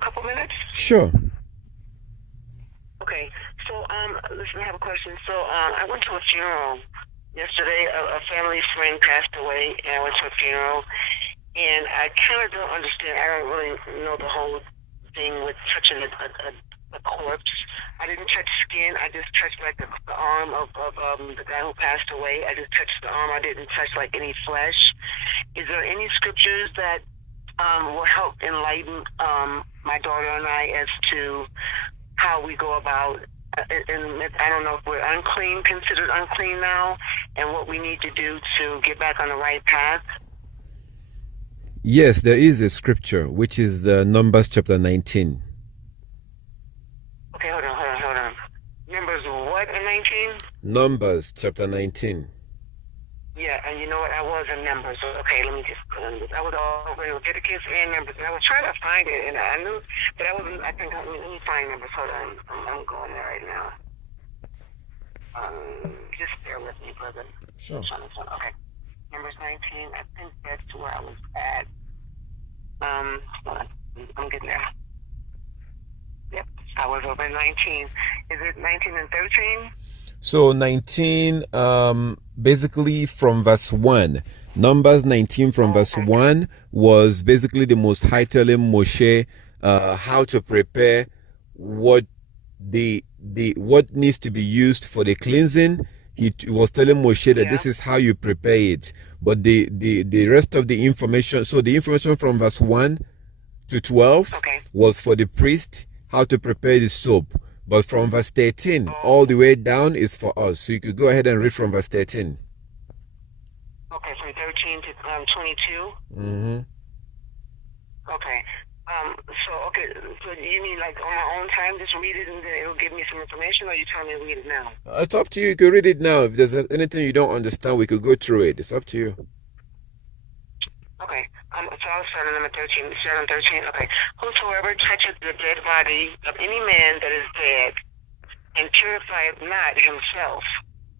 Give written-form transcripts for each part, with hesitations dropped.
couple minutes? Sure. Okay. So, listen, I have a question. So, I went to a funeral yesterday. A family friend passed away, and I went to a funeral. And I kind of don't understand. I don't really know the whole thing with touching a corpse. I didn't touch skin. I just touched like the arm of the guy who passed away. I just touched the arm. I didn't touch like any flesh. Is there any scriptures that will help enlighten my daughter and I as to how we go about? And I don't know if we're considered unclean now, and what we need to do to get back on the right path. Yes, there is a scripture, which is Numbers chapter 19. Okay, hold on. Numbers what in 19? Numbers chapter 19. Yeah, and you know what? I was in Numbers. So, okay, let me just. I was all over Leviticus and Numbers, and I was trying to find it, and I knew, but I wasn't. I think let me find Numbers. Hold on, I'm going there right now. Just bear with me, brother. Sure. Okay, Numbers 19. I think that's where I was at. Hold on. I'm getting there. Yep, I was over 19. Is it 19 and 13? So 19, basically from verse 1. Numbers 19 from verse 1 was basically the Most High telling Moshe how to prepare what what needs to be used for the cleansing. He was telling Moshe that this is how you prepare it. But the rest of the information, so the information from verse 1 to 12 was for the priest, how to prepare the soap. But from verse 13 all the way down is for us. So you could go ahead and read from verse 13. Okay, from 13 to 22? Mm-hmm. Okay. So you mean like on my own time, just read it and then it'll give me some information, or you tell me to read it now? It's up to you. You can read it now. If there's anything you don't understand, we could go through it. It's up to you. Okay. So I'll start on number 13. Start on 13. Okay. Whosoever toucheth the dead body of any man that is dead, and purifieth not himself,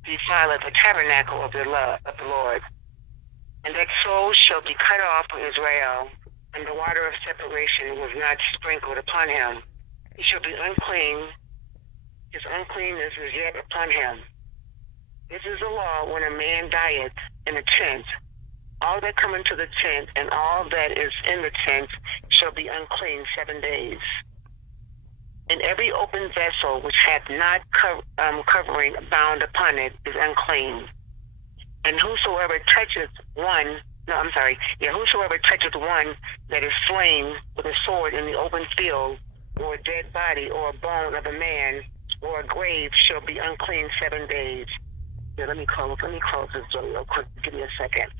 defileth the tabernacle of the Lord. And that soul shall be cut off from Israel, and the water of separation was not sprinkled upon him. He shall be unclean. His uncleanness is yet upon him. This is the law when a man dieth in a tent. All that come into the tent and all that is in the tent shall be unclean 7 days. And every open vessel which hath not covering bound upon it is unclean. And whosoever toucheth whosoever toucheth one that is slain with a sword in the open field, or a dead body, or a bone of a man, or a grave, shall be unclean 7 days. Yeah, let me close this real quick. Give me a second.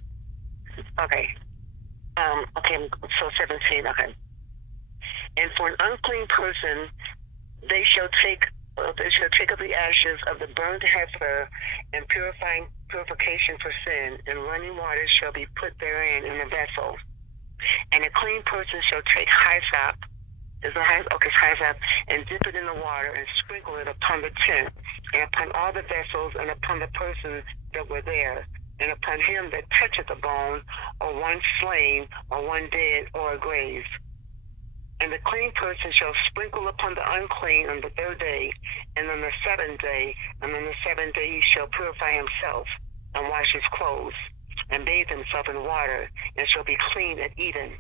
Okay. So 17, okay. And for an unclean person, they shall take of the ashes of the burnt heifer and purification for sin, and running water shall be put therein in the vessel. And a clean person shall take hyssop, and dip it in the water and sprinkle it upon the tent, and upon all the vessels, and upon the persons that were there, and upon him that toucheth a bone, or one slain, or one dead, or a grave. And the clean person shall sprinkle upon the unclean on the 3rd day, and on the 7th day, and on the 7th day he shall purify himself, and wash his clothes, and bathe himself in water, and shall be clean at even.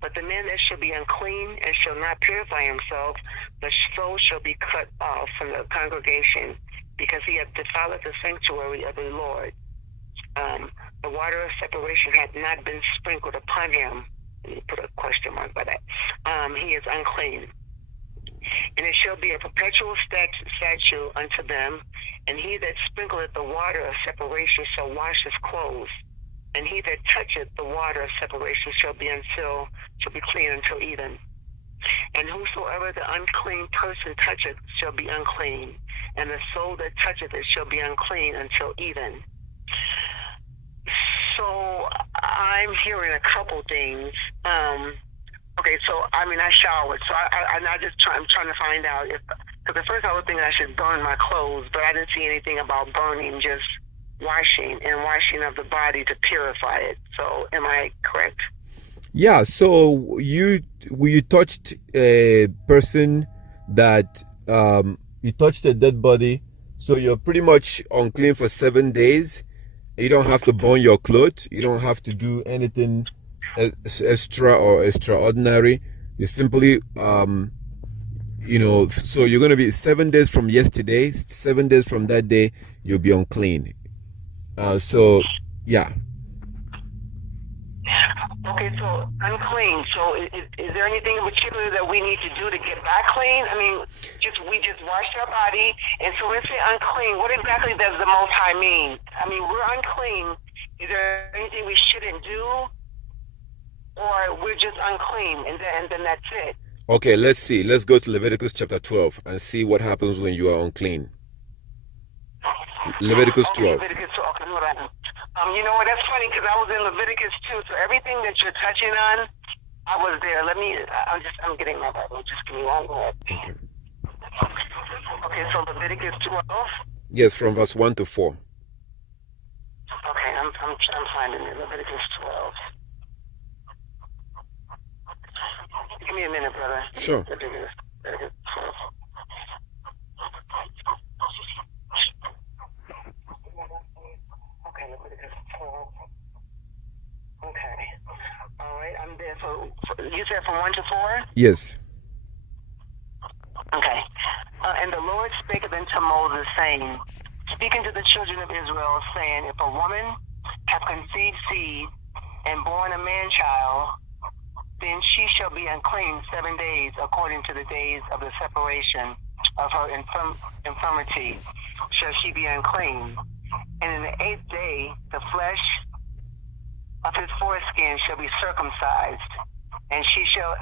But the man that shall be unclean, and shall not purify himself, the soul shall be cut off from the congregation, because he hath defiled the sanctuary of the Lord. The water of separation hath not been sprinkled upon him. Let me put a question mark by that. He is unclean. And it shall be a perpetual statute unto them, and he that sprinkleth the water of separation shall wash his clothes, and he that toucheth the water of separation shall be clean until even. And whosoever the unclean person toucheth shall be unclean, and the soul that toucheth it shall be unclean until even. So I'm hearing a couple things. So I showered. So I'm trying to find out because at first I was thinking I should burn my clothes, but I didn't see anything about burning, just washing of the body to purify it. So am I correct? Yeah, so you touched a person that you touched a dead body, so you're pretty much unclean for 7 days. You don't have to burn your clothes. You don't have to do anything extra or extraordinary. You simply so you're going to be 7 days from yesterday, 7 days from that day, you'll be unclean. So yeah. Okay, so unclean. So is there anything in particular that we need to do to get back clean? I mean, we just washed our body, and so when we say unclean, what exactly does the Most High mean? I mean, we're unclean. Is there anything we shouldn't do, or we're just unclean, and then that's it? Okay, let's see. Let's go to Leviticus chapter 12 and see what happens when you are unclean. Leviticus 12. Leviticus 12. Okay, hold on. You know what? That's funny because I was in Leviticus too. So everything that you're touching on, I was there. I'm getting my Bible. Just give me 1 minute. Okay. Okay, so Leviticus 12. Yes, from verse 1 to 4. Okay, I'm finding it. Leviticus 12. Give me a minute, brother. Sure. Leviticus 12. Okay, Leviticus 12. Okay. All right, I'm there. So you said from 1 to 4? Yes. Okay. And the Lord spake unto Moses, saying, speaking to the children of Israel, saying, if a woman have conceived seed and born a man child, then she shall be unclean 7 days, according to the days of the separation of her infirmity shall she be unclean. And in the 8th day, the flesh of his foreskin shall be circumcised, and she shall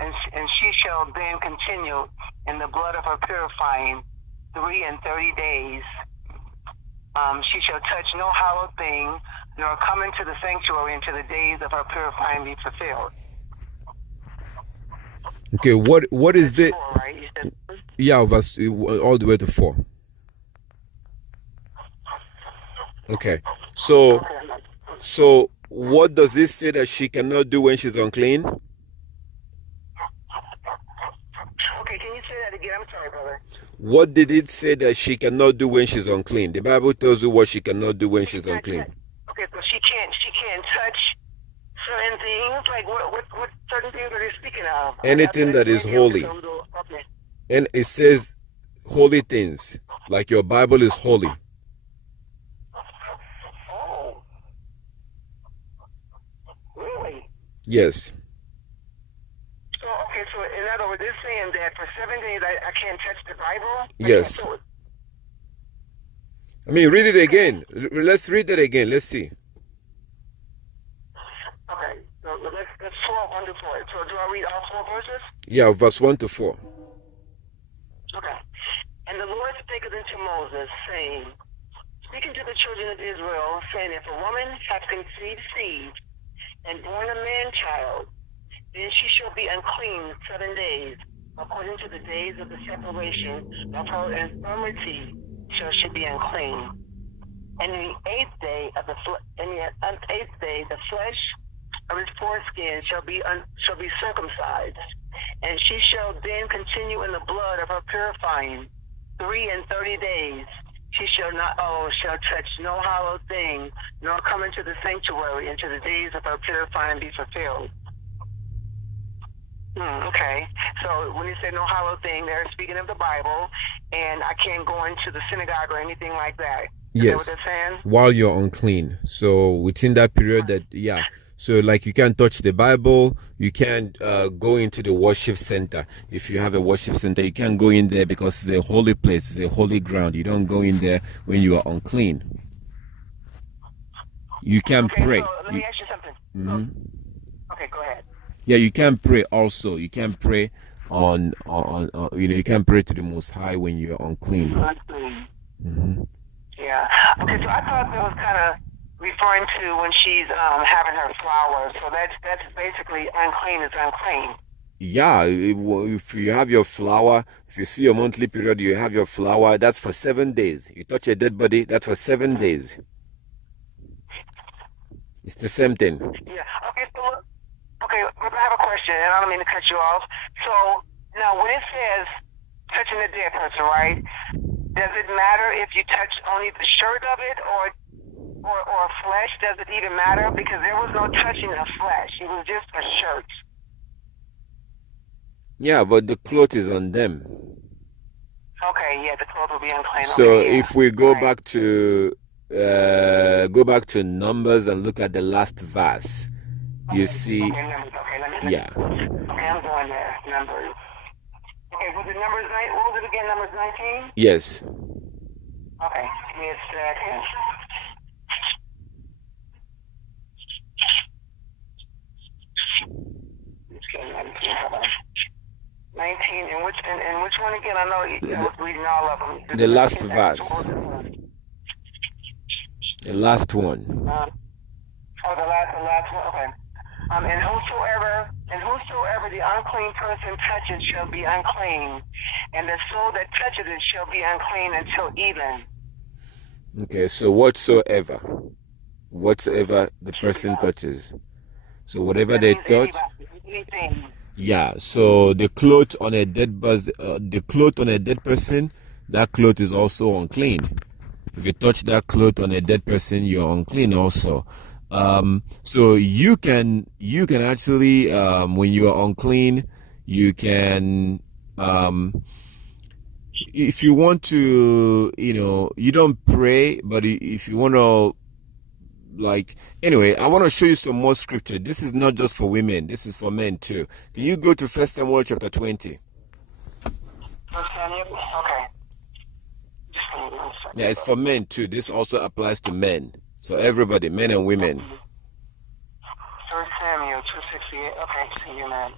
then continue in the blood of her purifying 30 days. She shall touch no hallowed thing, nor come into the sanctuary until the days of her purifying be fulfilled. Okay, what is it? 4, right? You said, yeah, verse all the way to 4. Okay, so what does this say that she cannot do when she's unclean? okay, can you say that again? I'm sorry, brother. What did it say that she cannot do when she's unclean? The Bible tells you what she cannot do when she's unclean. Okay, so she can't touch certain things. Like what certain things are they speaking of? Anything that is holy. Okay. And it says holy things, like your Bible is holy. Oh, really? Yes. So in other words, it's saying that for 7 days I can't touch the Bible? Yes. I mean, read it again. Let's read it again. Let's see. Okay, so let's 12, 1 to 4. So do I read all 4 verses? Yeah, verse 1 to 4. Okay. And the Lord spake unto Moses, saying, speaking to the children of Israel, saying, if a woman hath conceived seed and born a man child, then she shall be unclean 7 days, according to the days of the separation of her infirmity shall she be unclean. And in the 8th day the flesh of his foreskin shall be circumcised, and she shall then continue in the blood of her purifying 30 days. She shall touch no hallowed thing, nor come into the sanctuary until the days of her purifying be fulfilled. Okay. So when you say no hallowed thing, they're speaking of the Bible, and I can't go into the synagogue or anything like that. Is that what they're saying? While you're unclean. So within that period so like you can't touch the Bible, you can't go into the worship center. If you have a worship center, you can't go in there because it's a holy place, it's a holy ground. You don't go in there when you are unclean. You can pray. So let me ask you something. Mm-hmm. Okay, go ahead. Yeah, you can pray also. You can pray on you can pray to the Most High when you're unclean. Mm-hmm. Yeah. Okay, so I thought that was kind of referring to when she's having her flowers. So that's basically unclean is unclean. Yeah, if you have your flower, if you see your monthly period, you have your flower, that's for 7 days. You touch a dead body, that's for 7 days. It's the same thing. Yeah. Okay, I have a question, and I don't mean to cut you off. So now, when it says touching the dead person, right? Does it matter if you touch only the shirt of it or flesh? Does it even matter? Because there was no touching of flesh. It was just a shirt. Yeah, but the cloth is on them. Okay, yeah, the clothes will be unclean. So okay, yeah. if we go back to Numbers and look at the last verse, you see. Okay, Numbers. Okay, let me. Yeah. Okay, I'm going there. Numbers. Okay, was it Numbers 9? What was it again? Numbers 19? Yes. Okay, give me a second. Okay, 19. Hold on. 19, and which one again? I know you was reading all of them. The last verse. The last one. The last one. Okay. And whosoever the unclean person touches shall be unclean, and the soul that touches it shall be unclean until even. Okay, so whatsoever the person touches. So whatever they touch. Anything. Yeah, so the cloth on a dead person, that cloth is also unclean. If you touch that cloth on a dead person, you're unclean also. So you can actually, when you are unclean, you can, if you want to, you don't pray, but if you want to, anyway, I want to show you some more scripture. This is not just for women, this is for men too. Can you go to 1 Samuel chapter 20? 1 Samuel? Okay. Yeah, it's for men too. This also applies to men. So everybody, men and women. 1 Samuel 2:68. Okay, see you, man.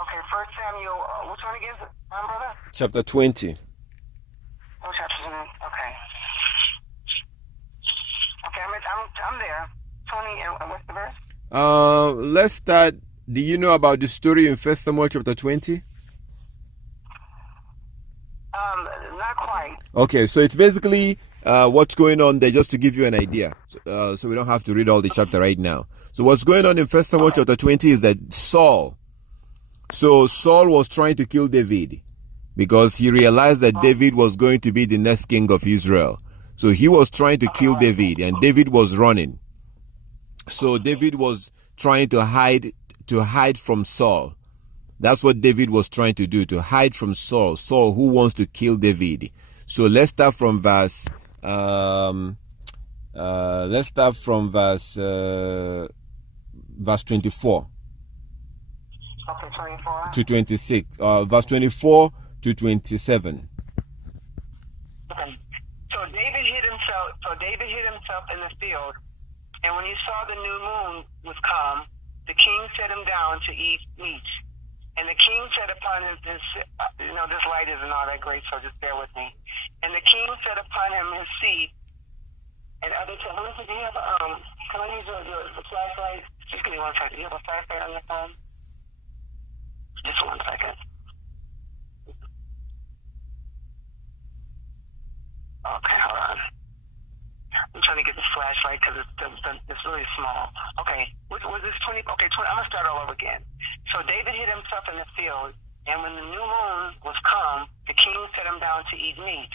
Okay, 1 Samuel, which one again, brother? Chapter 20. Oh, chapter 20. Okay. Okay, I'm there. 20, and what's the verse? Let's start. Do you know about the story in 1 Samuel chapter 20? Not quite. Okay, so it's basically what's going on there, just to give you an idea. So we don't have to read all the chapter right now. So what's going on in 1 Samuel chapter 20 is that Saul was trying to kill David because he realized that David was going to be the next king of Israel. So he was trying to kill David, and David was running. So David was trying to hide from Saul. That's what David was trying to do, to hide from Saul who wants to kill David. So let's start from verse 24. Okay, 24. To 26. Verse 24 to 27. Okay. So David hid himself in the field, and when he saw the new moon was come, the king set him down to eat meat. And the king set upon him this light isn't all that great, so just bear with me. And the king set upon him his seat, and other times. Do you have can I use the flashlight? Just give me 1 second. Do you have a flashlight on your phone? Just 1 second. Okay, hold on. I'm trying to get this flashlight because it's really small. Okay, was this 20? Okay, 20. I'm going to start all over again. So David hid himself in the field, and when the new moon was come, the king set him down to eat meat.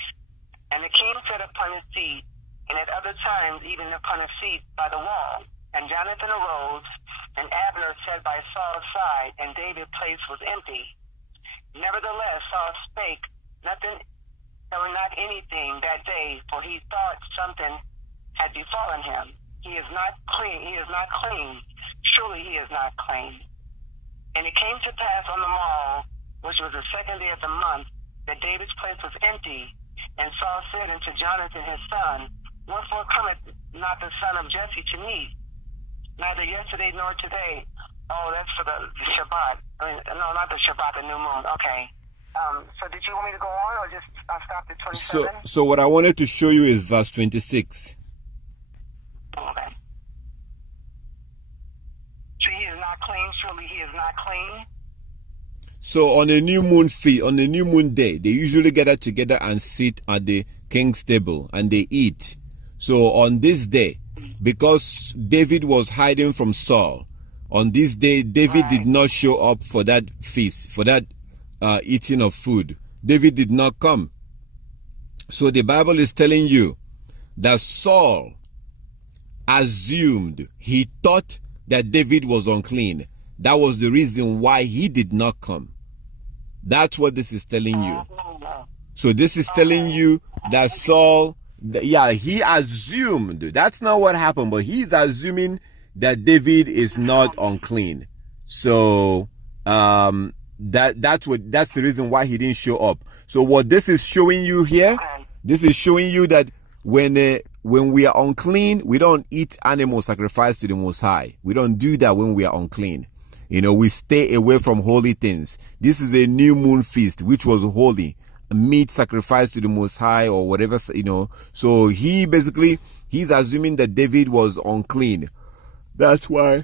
And the king sat upon his seat, and at other times even upon his seat by the wall. And Jonathan arose, and Abner sat by Saul's side, and David's place was empty. Nevertheless, Saul spake nothing, or not anything that day, for he thought something had befallen him. He is not clean. Surely he is not clean. And it came to pass on the morrow, which was the second day of the month, that David's place was empty. And Saul said unto Jonathan his son, Wherefore cometh not the son of Jesse to me? Neither yesterday nor today. Oh, that's for the Shabbat. No, not the Shabbat, the new moon. Okay. So did you want me to go on, or just I'll stop at 27? So what I wanted to show you is verse 26. Okay. So he is not clean. Surely he is not clean. So on a new moon day, they usually gather together and sit at the king's table and they eat. So on this day, because David was hiding from Saul, on this day, David did not show up for that feast, for that eating of food. David did not come. So the Bible is telling you that Saul assumed, he thought that David was unclean. That was the reason why he did not come. That's what this is telling you. So this is telling you that Saul, he assumed. That's not what happened, but he's assuming that David is not unclean. So that's the reason why he didn't show up. So what this is showing you here, this is showing you that when we are unclean, we don't eat animal sacrifice to the Most High. We don't do that when we are unclean. We stay away from holy things. This is a new moon feast, which was holy. Meat sacrificed to the Most High or whatever, So he's assuming that David was unclean. That's why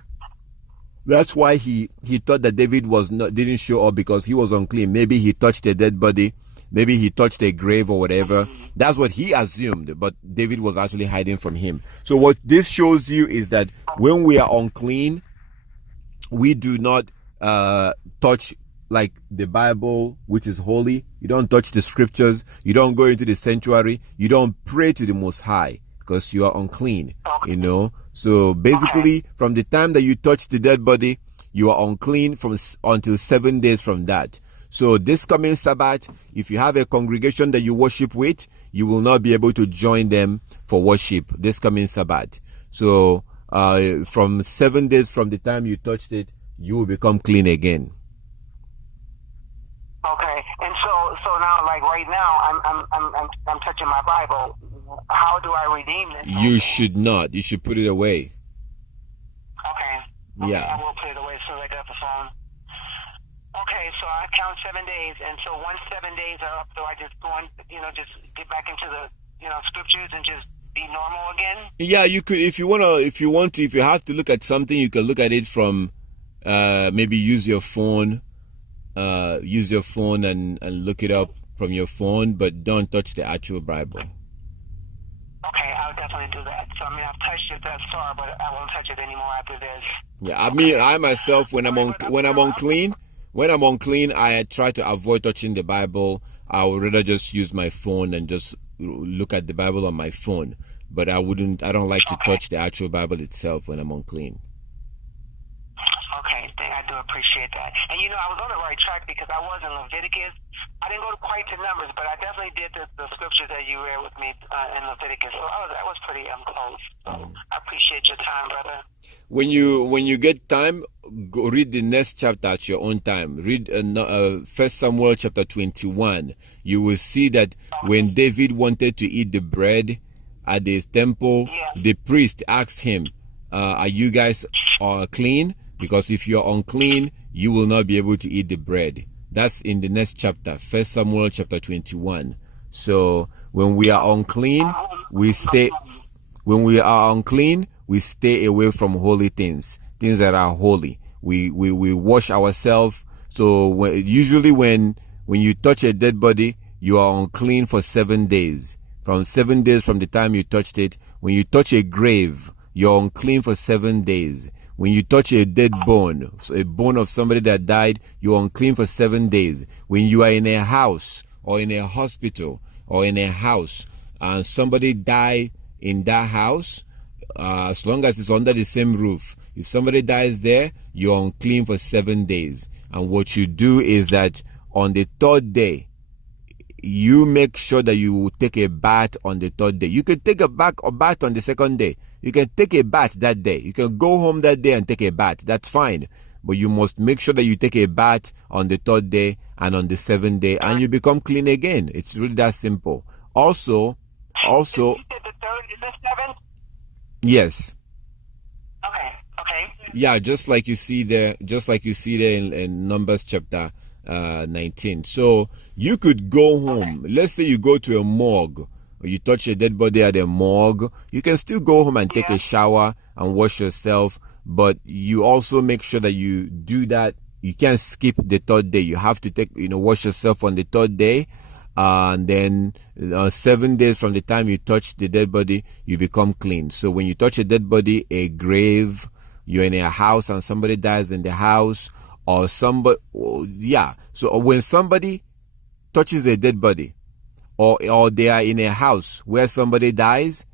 he thought that David didn't show up, because he was unclean. Maybe he touched a dead body. Maybe he touched a grave or whatever. That's what he assumed, but David was actually hiding from him. So what this shows you is that when we are unclean, we do not touch like the Bible, which is holy. You don't touch the scriptures. You don't go into the sanctuary. You don't pray to the Most High, because you are unclean, So basically, from the time that you touch the dead body, you are unclean until 7 days from that. So this coming Sabbath, if you have a congregation that you worship with, you will not be able to join them for worship this coming Sabbath. So from 7 days from the time you touched it, you will become clean again. Okay, and so now, like right now, I'm touching my Bible. How do I redeem this? You should not. You should put it away. Okay. Yeah. I will put it away as soon as I get off the phone. Okay, so I count 7 days, and so once 7 days are up, do I just go on, just get back into the, scriptures and just be normal again? Yeah, you could, if you have to look at something, you can look at it from, maybe use your phone and look it up from your phone, but don't touch the actual Bible. Okay, I'll definitely do that. So, I've touched it thus far, but I won't touch it anymore after this. Yeah, I myself, when I'm unclean, I try to avoid touching the Bible. I would rather just use my phone and just look at the Bible on my phone. But I don't like to touch the actual Bible itself when I'm unclean. Okay, I do appreciate that. And I was on the right track, because I was in Leviticus. I didn't go quite to Numbers, but I definitely did the scriptures that you read with me in Leviticus. So I was pretty close. So I appreciate your time, brother. When you get time, go read the next chapter at your own time. Read 1 Samuel chapter 21. You will see that when David wanted to eat the bread at the temple, the priest asked him, are you guys clean? Because if you're unclean, you will not be able to eat the bread. That's in the next chapter, 1 Samuel chapter 21. So when we are unclean, we stay away from holy things that are holy. We wash ourselves. So usually when you touch a dead body, you are unclean for 7 days. From 7 days from the time you touched it. When you touch a grave, you're unclean for 7 days. When you touch a dead bone, a bone of somebody that died, you're unclean for 7 days. When you are in a house or in a hospital or in a house and somebody died in that house, as long as it's under the same roof, if somebody dies there, you're unclean for 7 days. And what you do is that on the third day, you make sure that you take a bath on the third day. You can take a bath on the second day. You can take a bath that day. You can go home that day and take a bath. That's fine. But you must make sure that you take a bath on the third day and on the 7th day, and you become clean again. It's really that simple. Also, You said the third is the 7th? yes. Okay. Yeah, just like you see there in Numbers chapter 19. So you could go home. Let's say you go to a morgue, or you touch a dead body at a morgue. You can still go home and take a shower and wash yourself, but you also make sure that you do that. You can't skip the third day. You have to wash yourself on the third day. and then 7 days from the time you touch the dead body, you become clean. So when you touch a dead body, a grave, you're in a house and somebody dies in the house, or somebody, yeah. So when somebody touches a dead body, or they are in a house where somebody dies,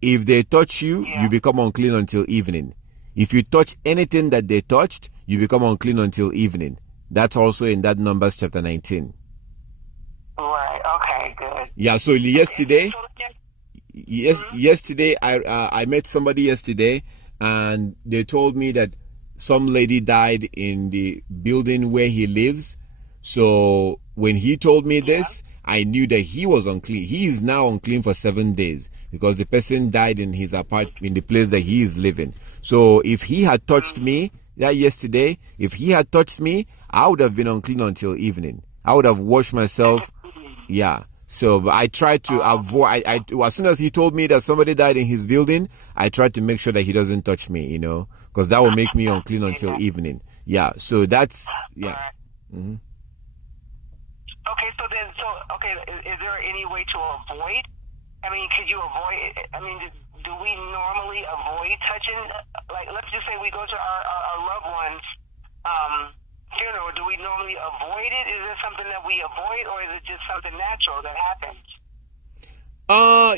if they touch you, you become unclean until evening. If you touch anything that they touched, you become unclean until evening. That's also in that Numbers chapter 19. Right. Okay. Good. Yeah. So yesterday, yesterday I met somebody yesterday, and they told me that some lady died in the building where he lives. So when he told me this, I knew that he was unclean. He is now unclean for 7 days because the person died in his apartment, in the place that he is living. So if he had touched me that yesterday, if he had touched me, I would have been unclean until evening. I would have washed myself. Yeah. So I tried to avoid. As soon as he told me that somebody died in his building, I tried to make sure that he doesn't touch me. Because that will make me unclean until evening. Yeah. So that's Mm-hmm. Okay, is there any way to avoid? I mean, could you avoid? I mean, do we normally avoid touching? Like, let's just say we go to our loved one's funeral. Do we normally avoid it? Is it something that we avoid, or is it just something natural that happens?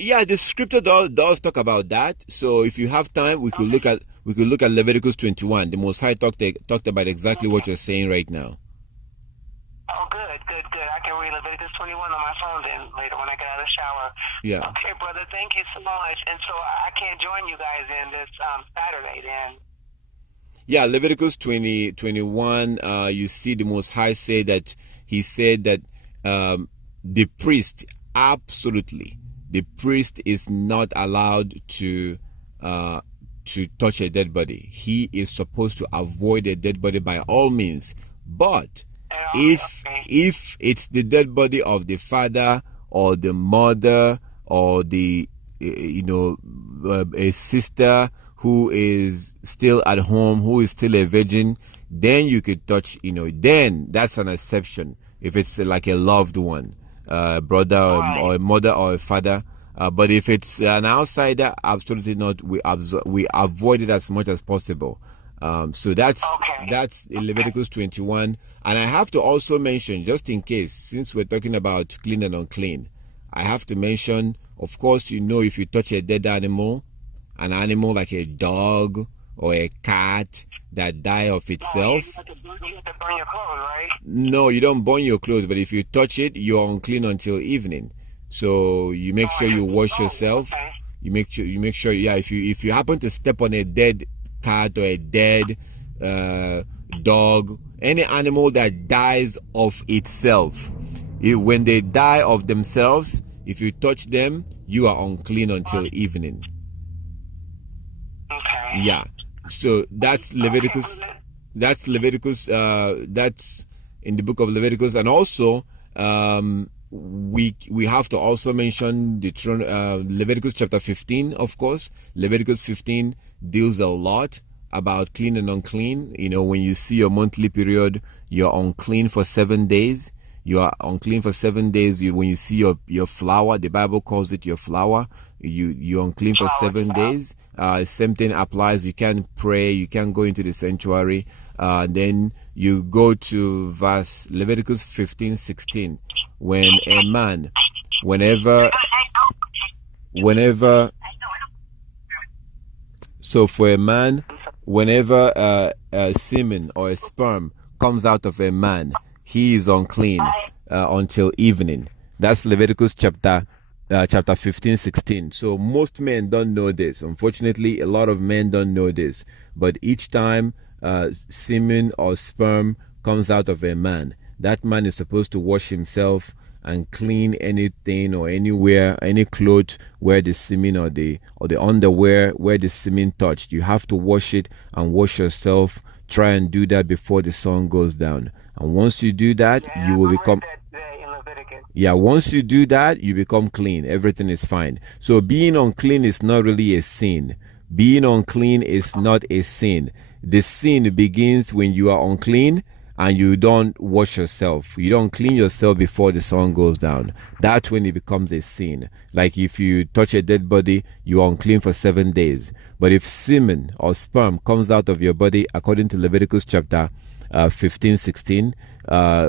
Yeah, the scripture does talk about that. So if you have time, we could look at Leviticus 21. The Most High talked about exactly what you're saying right now. Oh, good. I can read Leviticus 21 on my phone then later when I get out of the shower. Yeah. Okay, brother, thank you so much. And so I can't join you guys in this Saturday then. Yeah, Leviticus 21, you see the Most High say that he said that the priest, absolutely, the priest is not allowed to touch a dead body. He is supposed to avoid a dead body by all means. But if it's the dead body of the father or the mother or the a sister who is still at home, who is still a virgin, then you could touch, then that's an exception. If it's like a loved one, brother or a mother or a father. But if it's an outsider, absolutely not. We avoid it as much as possible. So that's in Leviticus 21. And I have to also mention, just in case, since we're talking about clean and unclean, I have to mention, of course, if you touch a dead animal, an animal like a dog or a cat that die of itself. You have to burn your clothes, right? No, you don't burn your clothes, but if you touch it, you're unclean until evening. So you make sure you wash yourself. Okay. You make sure, if you happen to step on a dead cat or a dead dog, any animal that dies of itself, when they die of themselves, if you touch them, you are unclean until evening. Okay. Yeah. So that's Leviticus. That's Leviticus. That's in the book of Leviticus, and also we have to also mention the Leviticus chapter 15. Of course, Leviticus 15 deals a lot about clean and unclean. When you see your monthly period, you're unclean for 7 days. You are unclean for 7 days. When you see your flower, the Bible calls it your flower. You're unclean for 7 days. Same thing applies. You can't pray. You can't go into the sanctuary. Then you go to verse Leviticus 15:16. When a man, so for a man, whenever a semen or a sperm comes out of a man, he is unclean until evening. That's Leviticus chapter 15:16. So most men don't know this. Unfortunately, a lot of men don't know this. But each time semen or sperm comes out of a man, that man is supposed to wash himself and clean anything or anywhere, any clothes where the semen or the underwear where the semen touched. You have to wash it and wash yourself. Try and do that before the sun goes down. And once you do that, you will become... Yeah, once you do that, you become clean. Everything is fine. So being unclean is not really a sin. Being unclean is not a sin. The sin begins when you are unclean, and you don't wash yourself, you don't clean yourself before the sun goes down, that's when it becomes a sin. Like if you touch a dead body, you are unclean for 7 days. But if semen or sperm comes out of your body, according to Leviticus chapter 15, 16,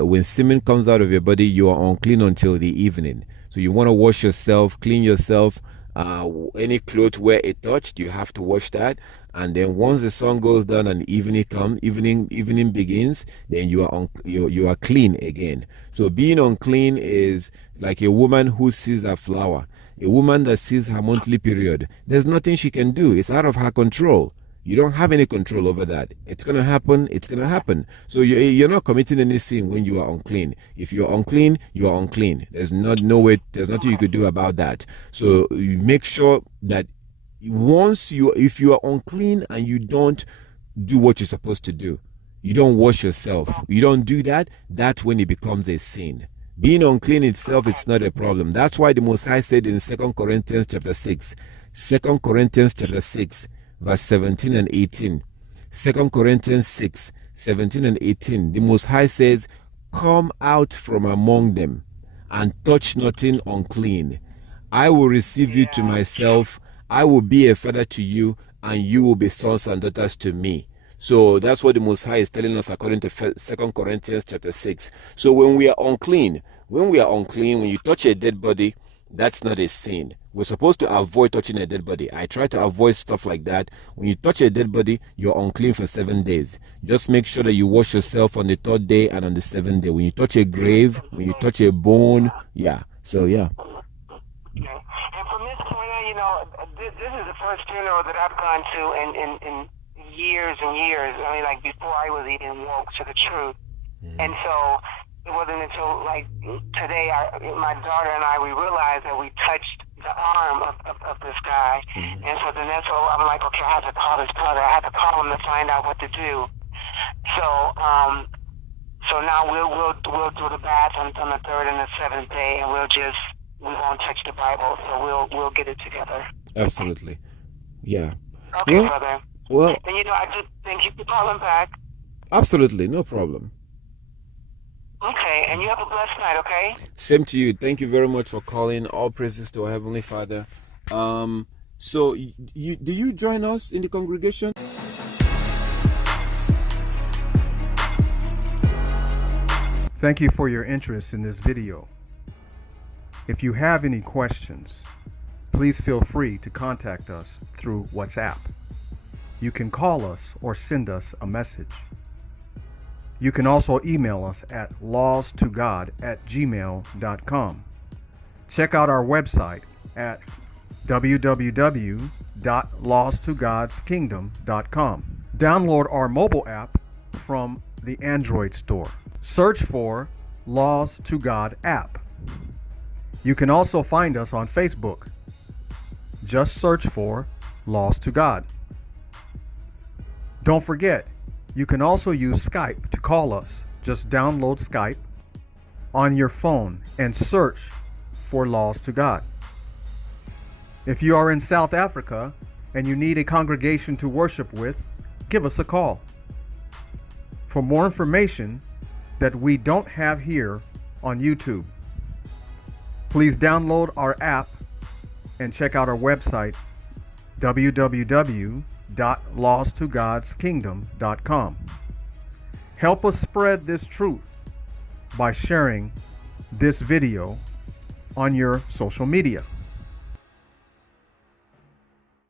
when semen comes out of your body, you are unclean until the evening. So you want to wash yourself, clean yourself. Any clothes where it touched, you have to wash that. And then once the sun goes down and evening begins, then you are clean again. So being unclean is like a woman who sees a flower. A woman that sees her monthly period, there's nothing she can do. It's out of her control. You don't have any control over that. It's going to happen. It's going to happen. So you're not committing any sin when you are unclean. If you're unclean, you are unclean. There's there's nothing you could do about that. So you make sure that if you are unclean and you don't do what you're supposed to do, you don't wash yourself, you don't do that, that's when it becomes a sin. Being unclean itself, it's not a problem. That's why the Most High said in 2 Corinthians chapter 6, 2 Corinthians chapter 6, verse 17 and 18. 2 Corinthians 6, 17 and 18. The Most High says, "Come out from among them and touch nothing unclean. I will receive you to myself. I will be a father to you, and you will be sons and daughters to me." So that's what the Most High is telling us according to 2 Corinthians chapter 6. So when we are unclean, when you touch a dead body, that's not a sin. We're supposed to avoid touching a dead body. I try to avoid stuff like that. When you touch a dead body, you're unclean for 7 days. Just make sure that you wash yourself on the 3rd day and on the 7th day. When you touch a grave, when you touch a bone, yeah. So, yeah. Okay. And from this point on, this is the first funeral that I've gone to in years and years. I mean, like before I was even woke to the truth. And so it wasn't until like today, my daughter and I, we realized that we touched the arm of this guy. And so then that's all, I'm like, okay, I have to call his brother. I have to call him to find out what to do. So now we'll do the bath on the 3rd and the 7th day, and we won't touch the Bible. So we'll get it together. Absolutely. Yeah. Okay, brother. Well, and I just thank you for calling back. Absolutely, no problem. Okay, and you have a blessed night, okay? Same to you. Thank you very much for calling. All praises to our Heavenly Father. So do you join us in the congregation? Thank you for your interest in this video. If you have any questions, please feel free to contact us through WhatsApp. You can call us or send us a message. You can also email us at lawstogod@gmail.com. Check out our website at www.lawstogodskingdom.com. Download our mobile app from the Android store. Search for Laws to God app. You can also find us on Facebook. Just search for Laws to God. Don't forget, you can also use Skype to call us. Just download Skype on your phone and search for Laws to God. If you are in South Africa and you need a congregation to worship with, give us a call. For more information that we don't have here on YouTube, please download our app and check out our website, www.lawstogodskingdom.com. Help us spread this truth by sharing this video on your social media.